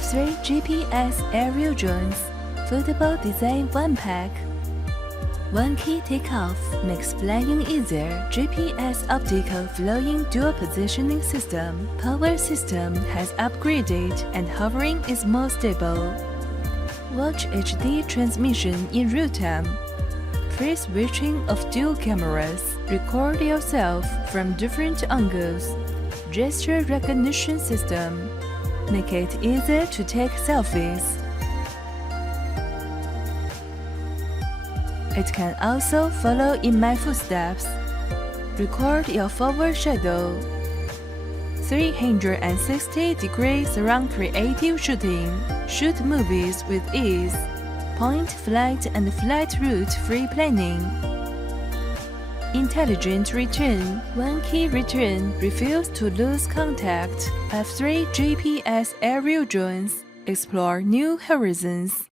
F3 GPS aerial drones, foldable design one pack. One key takeoff makes flying easier. GPS optical flying dual positioning system. Power system has upgraded and hovering is more stable. Watch HD transmission in real time. Free switching of dual cameras. Record yourself from different angles. Gesture recognition system. Make it easier to take selfies. It can also follow in my footsteps. Record your forward shadow. 360-degree surround creative shooting. Shoot movies with ease. Point, flight, and flight route free planning. Intelligent return. One key return. Refuse to lose contact. F3 GPS aerial drones. Explore new horizons.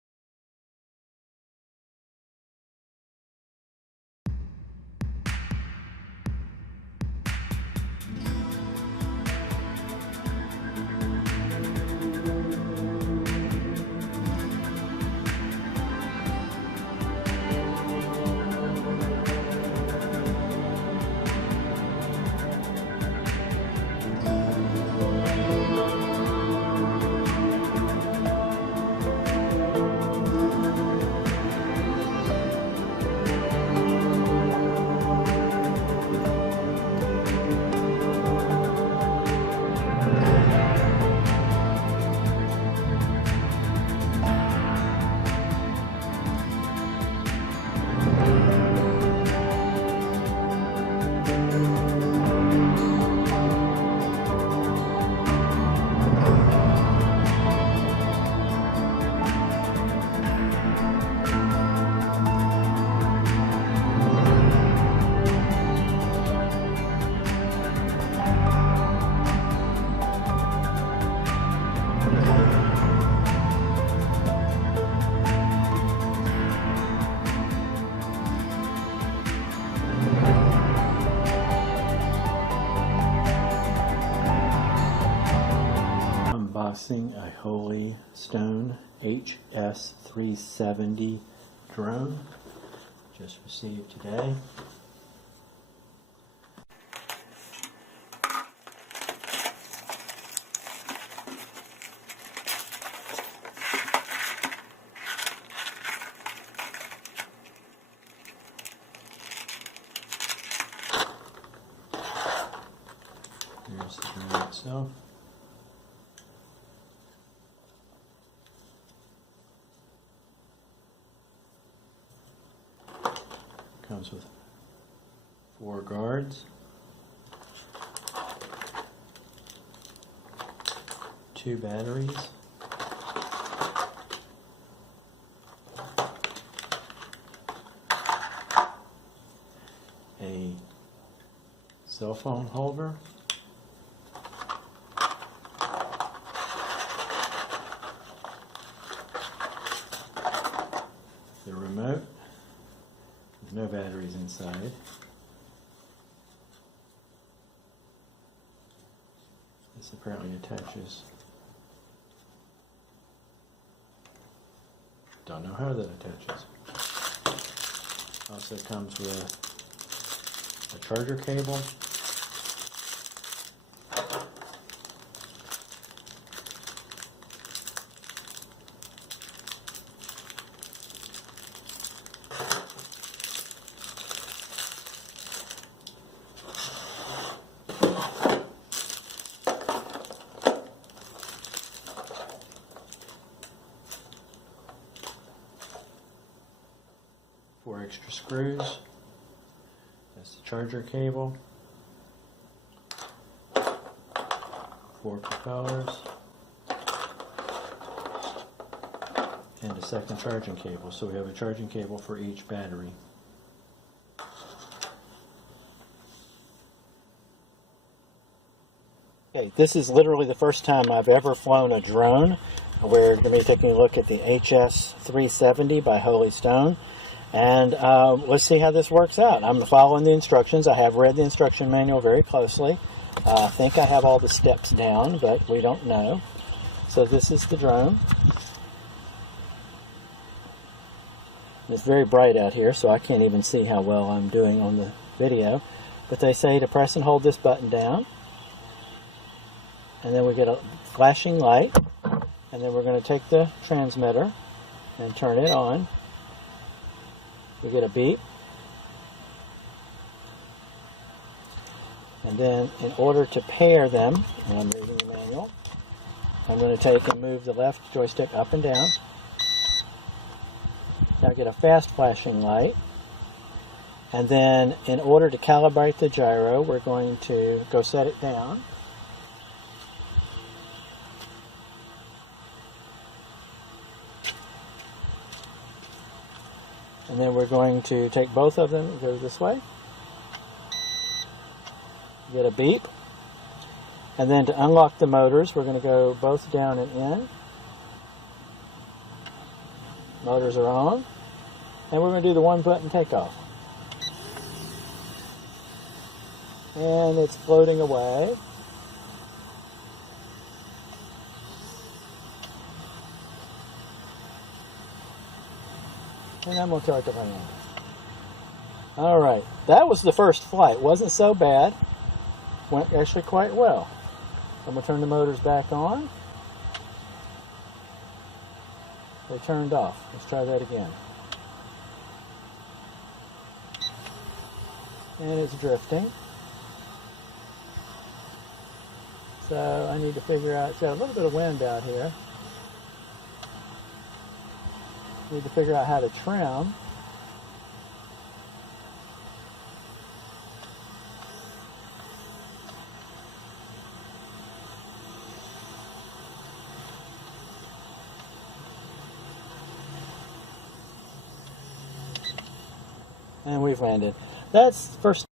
Unboxing a Holy Stone HS370 drone, just received today. Here's the drone itself. Comes with 4 guards, 2 batteries, a cell phone holder, the remote. There's no batteries inside. This apparently attaches. Don't know how that attaches. Also comes with a charger cable. Four extra screws. That's the charger cable. 4 propellers. And a second charging cable. So we have a charging cable for each battery. Okay, this is literally the first time I've ever flown a drone. We're going to be taking a look at the HS370 by Holy Stone. And let's see how this works out. I'm following the instructions. I have read the instruction manual very closely. I think I have all the steps down, but we don't know. So this is the drone. It's very bright out here, so I can't even see how well I'm doing on the video. But they say to press and hold this button down. And then we get a flashing light. And then we're going to take the transmitter and turn it on. We get a beep. And then in order to pair them, and I'm reading the manual, I'm going to take and move the left joystick up and down. Now I get a fast flashing light. And then in order to calibrate the gyro, we're going to go set it down. And then we're going to take both of them and go this way. Get a beep. And then to unlock the motors, we're going to go both down and in. Motors are on. And we're going to do the one button takeoff. And it's floating away. And I'm going to start to land. Alright, that was the first flight. Wasn't so bad. Went actually quite well. I'm going to turn the motors back on. They turned off. Let's try that again. And it's drifting. So I need to figure out, it's got a little bit of wind out here. Need to figure out how to trim. And we've landed. That's the first